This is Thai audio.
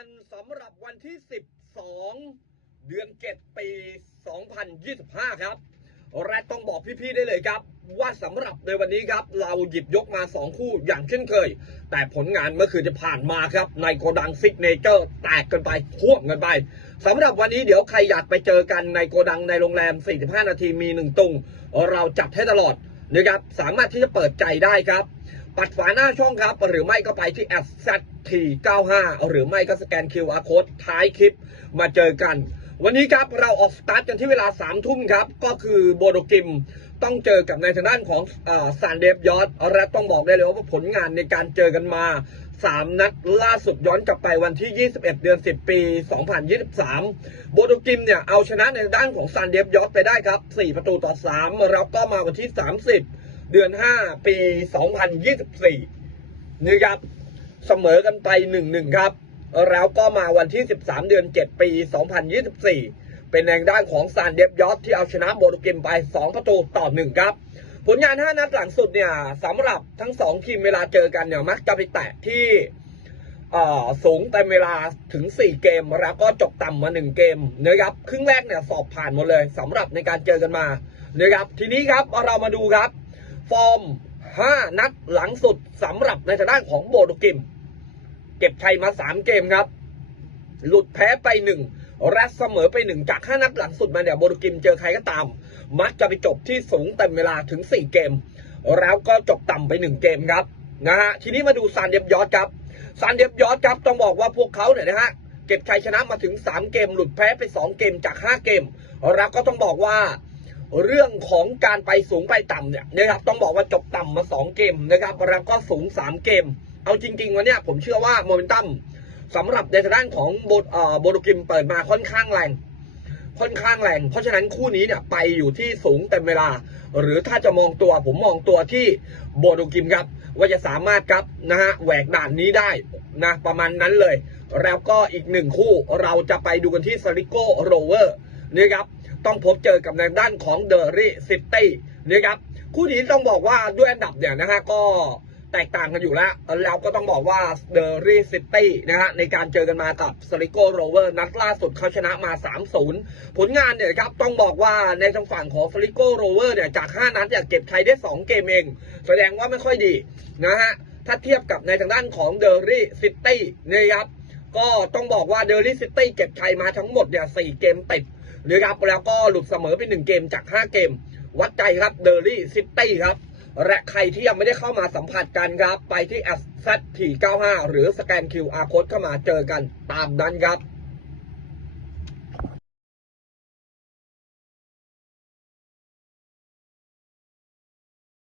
ันสำหรับวันที่ 12 เดือน 7 ปี 2025 ครับแระต้องบอกพี่ๆได้เลยครับ ว่าสำหรับในวันนี้ครับ เราหยิบยกมา 2 คู่อย่างเช่นเคย แต่ผลงานเมื่อคืนจะผ่านมาครับ ในโกดังซิกเนเจอร์แตกกันไปท่วมกันไปสำหรับวันนี้เดี๋ยวใครอยากไปเจอกันในโกดังในโรงแรม 45 นาทีมี 1 ตุง เราจับให้ตลอดนะครับสามารถที่จะเปิดใจได้ครับ ปัดฝาหน้าช่องครับ หรือไม่ก็ไปที่แอดซัตที95 หรือไม่ก็สแกน QR Code ท้ายคลิปมาเจอกัน วันนี้ครับเราออกสตาร์ทกันที่เวลา3ามทุ่มครับ ก็คือโบโดกิมต้องเจอกับในทางด้านของซานเดฟยอดและต้องบอกได้เลยว่าผลงานในการเจอกันมา 3 นัดล่าสุดย้อนกลับไปวันที่ 21 เดือน 10 ปี 2023 โบโดกิมเนี่ยเอาชนะในด้านของซานเดฟยอดไปได้ครับ 4 ประตูต่อ 3 แล้วก็มาวันที่ 30 เดือน 5 ปี 2024นี่ครับเสมอกันไป 1-1 ครับ แล้วก็มาวันที่ 13 เดือน 7 ปี 2024 เป็นแรงด้านของซานเดฟยอตที่เอาชนะโบโดกิมไป 2 ประตูต่อ 1 ครับ ผลงาน 5 นัดหลังสุดเนี่ยสำหรับทั้ง 2 ทีมเวลาเจอกันเนี่ยมักจะไปแตะที่เอ่อสูงเต็มเวลาถึง 4 เกม แล้วก็จบต่ำมา 1 เกมนะครับครึ่งแรกเนี่ยสอบผ่านหมดเลยสำหรับในการเจอกันมานะครับทีนี้ครับเรามาดูครับ ฟอร์ม 5 นัดหลังสุดสำหรับในทางด้านของโบโดกิม เก็บชัยมา 3 เกมครับ หลุดแพ้ไป 1 และเสมอไป 1 จาก 5 นัดหลังสุดมาเนี่ยโบโดกิมเจอใครก็ตาม มักจะไปจบที่สูงเต็มเวลาถึง 4 เกม แล้วก็จบต่ำไป 1 เกมครับนะฮะทีนี้มาดูซานเดฟยอดครับซานเดฟยอดครับต้องบอกว่าพวกเขาเนี่ยนะฮะเก็บชัยชนะมาถึง 3 เกม หลุดแพ้ไป 2 เกมจาก 5 เกม แล้วก็ต้องบอกว่า เรื่องของการไปสูงไปต่ำเนี่ยนะครับต้องบอกว่าจบต่ำมา 2 เกมนะครับแล้วก็สูง 3 เกม เอาจริง ๆ วันนี้ผมเชื่อว่าโมเมนตัมสำหรับในทางด้านของโบเอ่อโบโดกิมเปิดมาค่อนข้างแรง ค่อนข้างแรง เพราะฉะนั้นคู่นี้เนี่ยไปอยู่ที่สูงเต็มเวลา หรือถ้าจะมองตัวผมมองตัวที่โบโดกิมครับ ว่าจะสามารถครับนะฮะแหวกด่านนี้ได้นะประมาณนั้นเลย แล้วก็อีกหนึ่งคู่เราจะไปดูกันที่ซาริโกโรเวอร์นะครับ ต้องพบเจอกับในด้านของเดอรี่ซิตี้นะครับคู่นี้ต้องบอกว่าด้วยอันดับเนี่ยนะฮะก็แตกต่างกันอยู่แล้ว แล้วก็ต้องบอกว่าเดอรี่ซิตี้นะฮะในการเจอกันมากับสริโกโรเวอร์นัดล่าสุดเขาชนะมา 3-0 ผลงานเนี่ยครับต้องบอกว่าในทางฝั่งของสริโกโรเวอร์เนี่ยจาก 5 นัดเนี่ยเก็บชัยได้ 2 เกมเอง แสดงว่าไม่ค่อยดีนะฮะถ้าเทียบกับในทางด้านของเดอรี่ซิตี้นะครับก็ต้องบอกว่าเดอรี่ซิตี้เก็บชัยมาทั้งหมดเนี่ยสเกมติด นะครับแล้วก็หลุดเสมอไปหนึ่งเกมจาก 5 เกม วัดใจครับเดอรี่ซิตี้ครับ และใครที่ยังไม่ได้เข้ามาสัมผัสกันครับ ไปที่ s อ t ที95หรือสแกน QR Code เข้ามาเจอกันตามนั้นครับ